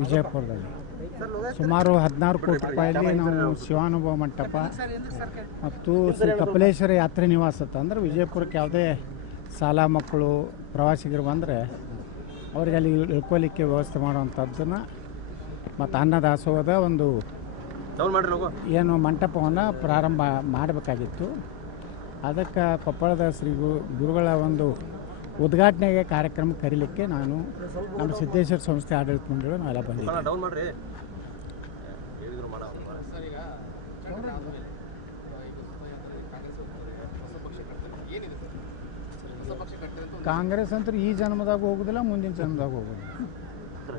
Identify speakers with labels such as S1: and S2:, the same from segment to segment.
S1: ವಿಜಯಪುರದಲ್ಲಿ. ಸುಮಾರು ಹದಿನಾರು ಕೋಟಿ ರೂಪಾಯಲ್ಲಿ ನಾವು ಶಿವಾನುಭವ ಮಂಟಪ ಮತ್ತು ಶ್ರೀ ಕಪಿಲೇಶ್ವರ ಯಾತ್ರೆ ನಿವಾಸ ಅಂದರೆ ವಿಜಯಪುರಕ್ಕೆ ಯಾವುದೇ ಶಾಲಾ ಮಕ್ಕಳು, ಪ್ರವಾಸಿಗರು ಬಂದರೆ ಅವರಿಗೆ ಅಲ್ಲಿ ಇಳ್ಕೊಲಿಕ್ಕೆ ವ್ಯವಸ್ಥೆ ಮಾಡುವಂಥದ್ದನ್ನು ಮತ್ತು ಅನ್ನದಾಸೋಹದ ಒಂದು ಏನು ಮಂಟಪವನ್ನು ಪ್ರಾರಂಭ ಮಾಡಬೇಕಾಗಿತ್ತು. ಅದಕ್ಕೆ ಕೊಪ್ಪಳದ ಶ್ರೀ ಗುರುಗಳ ಒಂದು ಉದ್ಘಾಟನೆಗೆ ಕಾರ್ಯಕ್ರಮ ಕರೀಲಿಕ್ಕೆ ನಾನು ನಮ್ಮ ಸಿದ್ದೇಶ್ವರ ಸಂಸ್ಥೆ ಆಡಳಿತ ಮಂಡಳಿ ನಾವೆಲ್ಲ ಬಂದಿದ್ದೆ
S2: ಡೌನ್ ಮಾಡ್ರಿ. ಹೇಳಿದ್ರು ಮಾಡ
S1: ಕಾಂಗ್ರೆಸ್ ಅಂತೂ ಈ ಜನ್ಮದಾಗ ಹೋಗುದಿಲ್ಲ ಮುಂದಿನ ಜನ್ಮದಾಗ ಹೋಗುದಿಲ್ಲ.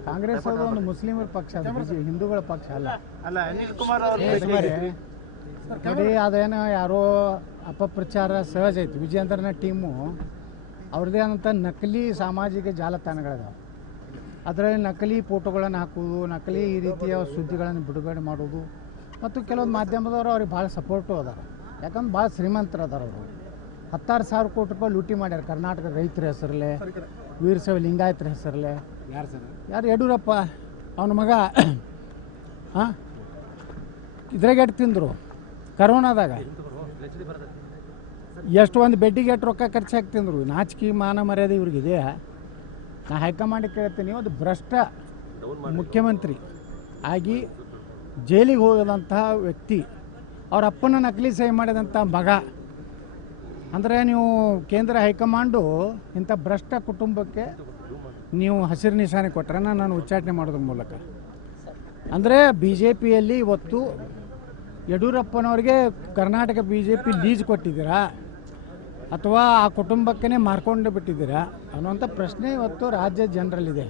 S1: ಕಾಂಗ್ರೆಸ್ ಅದು ಒಂದು ಮುಸ್ಲಿಮರ ಪಕ್ಷ ಅದು ಹಿಂದೂಗಳ ಪಕ್ಷ ಅಲ್ಲ.
S3: ಅಲ್ಲ ಅನಿಲ್ ಕುಮಾರ್
S1: ನೋಡಿ, ನೋಡಿ ಅದೇನೋ ಯಾರೋ ಅಪಪ್ರಚಾರ ಸಹಜ ಐತಿ ವಿಜಯೇಂದ್ರನ ಟೀಮು ಅವ್ರದ್ದೇ ಆದಂಥ ನಕಲಿ ಸಾಮಾಜಿಕ ಜಾಲತಾಣಗಳಿದಾವೆ. ಅದರಲ್ಲಿ ನಕಲಿ ಫೋಟೋಗಳನ್ನು ಹಾಕೋದು ನಕಲಿ ಈ ರೀತಿಯ ಸುದ್ದಿಗಳನ್ನು ಬಿಡುಗಡೆ ಮಾಡೋದು ಮತ್ತು ಕೆಲವೊಂದು ಮಾಧ್ಯಮದವರು ಅವ್ರಿಗೆ ಭಾಳ ಸಪೋರ್ಟು ಅದಾರ. ಯಾಕಂದ್ರೆ ಭಾಳ ಶ್ರೀಮಂತರು ಅದಾರ ಅವರು. ಹತ್ತಾರು ಸಾವಿರ ಕೋಟಿ ರೂಪಾಯಿ ಲೂಟಿ ಮಾಡ್ಯಾರ ಕರ್ನಾಟಕ ರೈತರ ಹೆಸರಲ್ಲೇ ವೀರಶೈವ ಲಿಂಗಾಯತರ ಹೆಸರಲ್ಲೇ.
S3: ಯಾರು ಸರ್
S1: ಯಾರು ಯಡಿಯೂರಪ್ಪ? ಅವನ ಮಗ ಹಾಂ? ಇದ್ರಾಗ ಎಟ್ಟು ತಿಂದರು? ಕರೋನಾದಾಗ? ಎಷ್ಟು ಒಂದು ಬೆಡ್ಡಿಗೆ ಎಷ್ಟು ರೊಕ್ಕ ಖರ್ಚಾಗ್ತಿದ್ರು ತಿಂದರು ನಾಚಿಕೆ, ಮಾನ ಮರ್ಯಾದೆ ಇವ್ರಿಗಿದೆ. ನಾ ಹೈಕಮಾಂಡ್ ಕೇಳ್ತೀನಿ ಒಂದು ಭ್ರಷ್ಟ ಮುಖ್ಯಮಂತ್ರಿ ಆಗಿ ಜೈಲಿಗೆ ಹೋಗದಂತಹ ವ್ಯಕ್ತಿ, ಅವ್ರ ಅಪ್ಪನ ನಕಲಿ ಸಹಿ ಮಾಡಿದಂಥ ಮಗ. ಅಂದರೆ ನೀವು ಕೇಂದ್ರ ಹೈಕಮಾಂಡು ಇಂಥ ಭ್ರಷ್ಟ ಕುಟುಂಬಕ್ಕೆ ನೀವು ಹಸಿರು ನಿಶಾನೆ ಕೊಟ್ಟರೆ ನಾನು ಉಚ್ಚಾಟನೆ ಮಾಡೋದ್ರ ಮೂಲಕ. ಅಂದರೆ ಬಿ ಜೆ ಪಿಯಲ್ಲಿ ಇವತ್ತು ಯಡಿಯೂರಪ್ಪನವ್ರಿಗೆ Karnataka B J P lease ಕೊಟ್ಟಿದ್ದೀರಾ? ಅಥವಾ ಆ ಕುಟುಂಬಕ್ಕೇ ಮಾರ್ಕೊಂಡು ಬಿಟ್ಟಿದ್ದೀರಾ ಅನ್ನುವಂಥ ಪ್ರಶ್ನೆ ಇವತ್ತು ರಾಜ್ಯ ಜನರಲ್ಲಿದೆ.